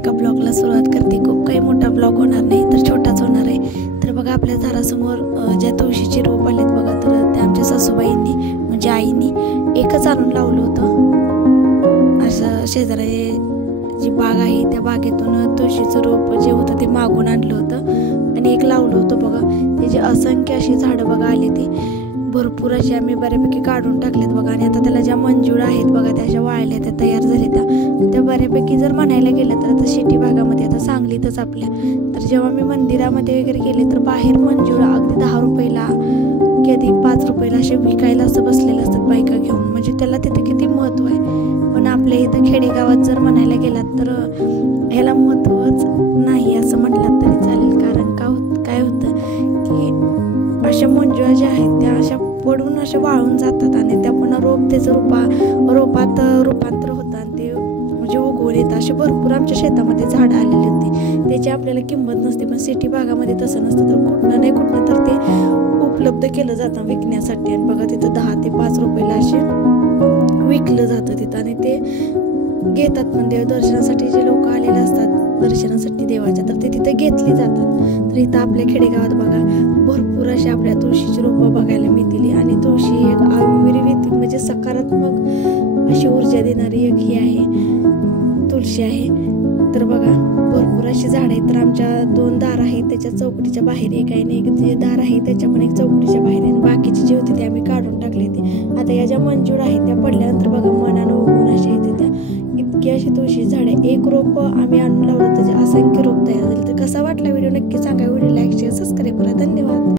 एका ब्लॉगला सुरुवात करते। खूप काही मोठा ब्लॉग होणार नाही, तर छोटाच होणार आहे। तर बघा, आपल्या दारासमोर ज्या तुळशीचे रोप आलेत बघा, तर ते आमच्या सासूबाईंनी म्हणजे आईनी एकच आणून लावलं होतं। असं शेजारी जी बाग आहे त्या बागेतून तुळशीचं रोप जे होतं ते मागून आणलं होतं आणि एक लावलं होतं बघा। त्याची असंख्य अशी झाडं बघा आली, ती भरपूर अशी आम्ही बऱ्यापैकी काढून टाकलेत बघा। आणि आता त्याला ज्या मंजुळा आहेत बघा, त्या अशा वाळल्या, त्या तयार झाल्या। त्या बऱ्यापैकी जर म्हणायला गेलं तर आता सिटी भागामध्ये, आता सांगलीतच आपल्या, तर जेव्हा मी मंदिरामध्ये वगैरे गेले तर बाहेर मंजुळा अगदी 10 रुपयाला कधी 5 रुपयाला असे विकायला असं बसलेले असतात बायका घेऊन। म्हणजे त्याला तिथे किती महत्त्व आहे। पण आपल्या इथं खेडेगावात जर म्हणायला गेलात तर ह्याला महत्त्वच नाही असं म्हटलं तरी चालेल। कारण काय होतं की अशा मंजुळा ज्या आहेत त्या अशा पडून अशा वाळून जातात आणि त्या पुन्हा त्याचं रोपात रूपांतर होतं आणि ते म्हणजे उगवून येतं। असे भरपूर आमच्या शेतामध्ये झाडं आलेली होती, त्याची आपल्याला किंमत नसते। पण सिटी भागामध्ये तसं नसतं, तर कुठनं नाही कुठनं तर ते उपलब्ध केलं जातं विकण्यासाठी। आणि बघा, तिथं 10 ते 5 रुपयाला असे विकलं जातं तिथं, आणि ते घेतात पण देव दर्शनासाठी जे लोक आलेले असतात दर्शनासाठी देवाच्या, तर ते तिथे घेतली जातात। तर इथं आपल्या खेडेगावात बघा भरपूर असे आपल्या तुळशीची रोपं बघायला मिळतील। आणि तुळशी एक आयुर्वेदिक म्हणजे सकारात्मक अशी ऊर्जा देणारी एक ही आहे, तुळशी आहे। तर बघा भरपूर अशी झाडं आहेत। तर आमच्या 2 दार आहेत, त्याच्या चौकटीच्या बाहेर एक आहे आणि एक जे दार आहे त्याच्या पण एक चौकटीच्या बाहेर आहे। आणि बाकीची जी होती ते आम्ही काढून टाकले ते। आता या ज्या मंजूळ आहेत त्या पडल्यानंतर बघा मनानं उगवून अशा येते त्या इतकी अशी तुळशी झाडे। एक रोप आम्ही आणून लावलं, त्याचे असंख्य रोप तयार झाले। तर कसा वाटला व्हिडिओ नक्की सांगा। व्हिडिओ लाईक शेअर सबस्क्राईब करा। धन्यवाद।